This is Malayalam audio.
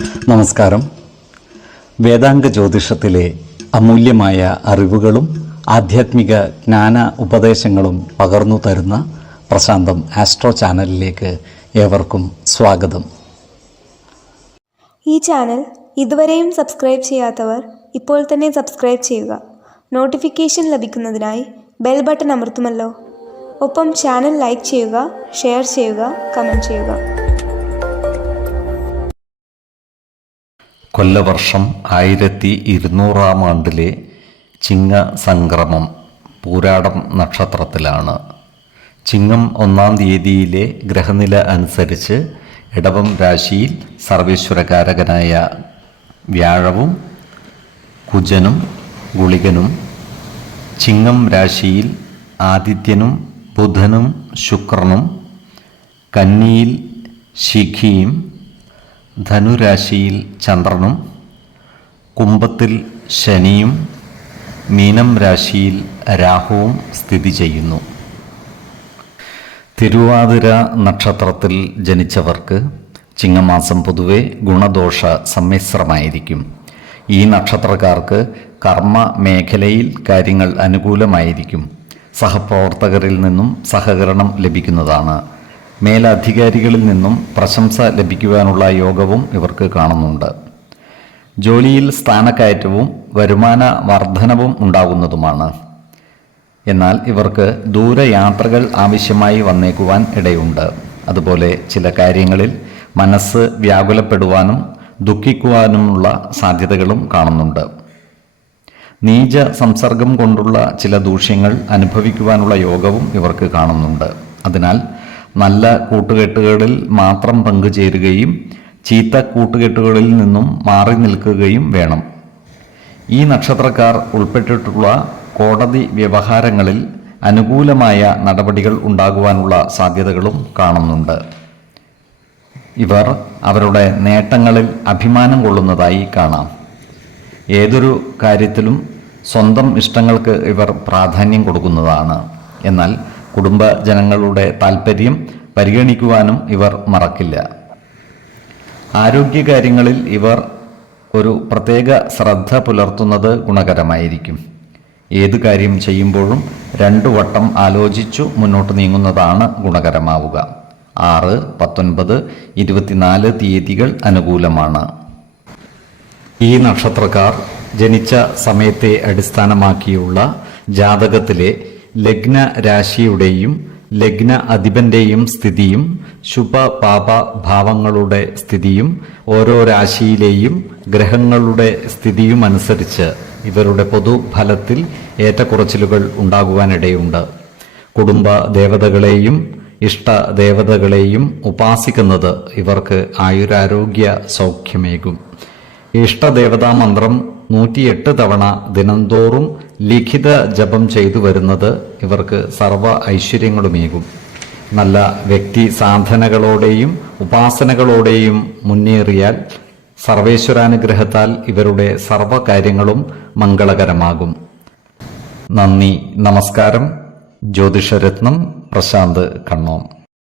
നമസ്കാരം. വേദാംഗ ജ്യോതിഷത്തിലെ അമൂല്യമായ അറിവുകളും ആധ്യാത്മിക ജ്ഞാന ഉപദേശങ്ങളും പകർന്നു തരുന്ന പ്രശാന്തം ആസ്ട്രോ ചാനലിലേക്ക് ഏവർക്കും സ്വാഗതം. ഈ ചാനൽ ഇതുവരെയും സബ്സ്ക്രൈബ് ചെയ്യാത്തവർ ഇപ്പോൾ തന്നെ സബ്സ്ക്രൈബ് ചെയ്യുക. നോട്ടിഫിക്കേഷൻ ലഭിക്കുന്നതിനായി ബെൽ ബട്ടൺ അമർത്തുമല്ലോ. ഒപ്പം ചാനൽ ലൈക്ക് ചെയ്യുക, ഷെയർ ചെയ്യുക, കമൻറ്റ് ചെയ്യുക. കൊല്ലവർഷം 1200 ആണ്ടിലെ ചിങ്ങ സംക്രമം പൂരാടം നക്ഷത്രത്തിലാണ്. ചിങ്ങം 1-ാം തീയതിയിലെ ഗ്രഹനില അനുസരിച്ച് ഇടവം രാശിയിൽ സർവേശ്വരകാരകനായ വ്യാഴവും കുജനും ഗുളികനും, ചിങ്ങം രാശിയിൽ ആദിത്യനും ബുധനും ശുക്രനും, കന്നിയിൽ ശിഖിയും, ധനുരാശിയിൽ ചന്ദ്രനും, കുംഭത്തിൽ ശനിയും, മീനം രാശിയിൽ രാഹുവും സ്ഥിതി ചെയ്യുന്നു. തിരുവാതിര നക്ഷത്രത്തിൽ ജനിച്ചവർക്ക് ചിങ്ങമാസം പൊതുവെ ഗുണദോഷ സമ്മിശ്രമായിരിക്കും. ഈ നക്ഷത്രക്കാർക്ക് കർമ്മ മേഖലയിൽ കാര്യങ്ങൾ അനുകൂലമായിരിക്കും. സഹപ്രവർത്തകരിൽ നിന്നും സഹകരണം ലഭിക്കുന്നതാണ്. മേലധികാരികളിൽ നിന്നും പ്രശംസ ലഭിക്കുവാനുള്ള യോഗവും ഇവർക്ക് കാണുന്നുണ്ട്. ജോലിയിൽ സ്ഥാനക്കയറ്റവും വരുമാന വർധനവും ഉണ്ടാകുന്നതുമാണ്. എന്നാൽ ഇവർക്ക് ദൂരയാത്രകൾ ആവശ്യമായി വന്നേക്കുവാൻ ഇടയുണ്ട്. അതുപോലെ ചില കാര്യങ്ങളിൽ മനസ്സ് വ്യാകുലപ്പെടുവാനും ദുഃഖിക്കുവാനുമുള്ള സാധ്യതകളും കാണുന്നുണ്ട്. നീച സംസർഗം കൊണ്ടുള്ള ചില ദൂഷ്യങ്ങൾ അനുഭവിക്കുവാനുള്ള യോഗവും ഇവർക്ക് കാണുന്നുണ്ട്. അതിനാൽ നല്ല കൂട്ടുകെട്ടുകളിൽ മാത്രം പങ്കുചേരുകയും ചീത്ത കൂട്ടുകെട്ടുകളിൽ നിന്നും മാറി നിൽക്കുകയും വേണം. ഈ നക്ഷത്രക്കാർ ഉൾപ്പെട്ടിട്ടുള്ള കോടതി വ്യവഹാരങ്ങളിൽ അനുകൂലമായ നടപടികൾ ഉണ്ടാകുവാനുള്ള സാധ്യതകളും കാണുന്നുണ്ട്. ഇവർ അവരുടെ നേട്ടങ്ങളിൽ അഭിമാനം കൊള്ളുന്നതായി കാണാം. ഏതൊരു കാര്യത്തിലും സ്വന്തം ഇഷ്ടങ്ങൾക്ക് ഇവർ പ്രാധാന്യം കൊടുക്കുന്നതാണ്. എന്നാൽ കുടുംബജനങ്ങളുടെ താൽപ്പര്യം പരിഗണിക്കുവാനും ഇവർ മറക്കില്ല. ആരോഗ്യകാര്യങ്ങളിൽ ഇവർ ഒരു പ്രത്യേക ശ്രദ്ധ പുലർത്തുന്നത് ഗുണകരമായിരിക്കും. ഏത് കാര്യം ചെയ്യുമ്പോഴും 2 വട്ടം ആലോചിച്ചു മുന്നോട്ട് നീങ്ങുന്നതാണ് ഗുണകരമാവുക. 6, 19, 24 തീയതികൾ അനുകൂലമാണ്. ഈ നക്ഷത്രക്കാർ ജനിച്ച സമയത്തെ അടിസ്ഥാനമാക്കിയുള്ള ജാതകത്തിലെ ലഗ്ന രാശിയുടെയും ലഗ്ന അധിപന്റെയും സ്ഥിതിയും ശുഭ പാപ ഭാവങ്ങളുടെ സ്ഥിതിയും ഓരോ രാശിയിലെയും ഗ്രഹങ്ങളുടെ സ്ഥിതിയും അനുസരിച്ച് ഇവരുടെ പൊതുഫലത്തിൽ ഏറ്റക്കുറച്ചിലുകൾ ഉണ്ടാകുവാനിടയുണ്ട്. കുടുംബ ദേവതകളെയും ഇഷ്ട ദേവതകളെയും ഉപാസിക്കുന്നത് ഇവർക്ക് ആയുരാരോഗ്യ സൗഖ്യമേകും. ഇഷ്ടദേവതാ മന്ത്രം 108 തവണ ദിനംതോറും ലിഖിത ജപം ചെയ്തു വരുന്നത് ഇവർക്ക് സർവ ഐശ്വര്യങ്ങളുമേകും. നല്ല വ്യക്തി സാധനകളോടെയും ഉപാസനകളോടെയും മുന്നേറിയാൽ സർവേശ്വരാനുഗ്രഹത്താൽ ഇവരുടെ സർവകാര്യങ്ങളും മംഗളകരമാകും. നന്ദി, നമസ്കാരം. ജ്യോതിഷരത്നം പ്രശാന്ത് കണ്ണോം.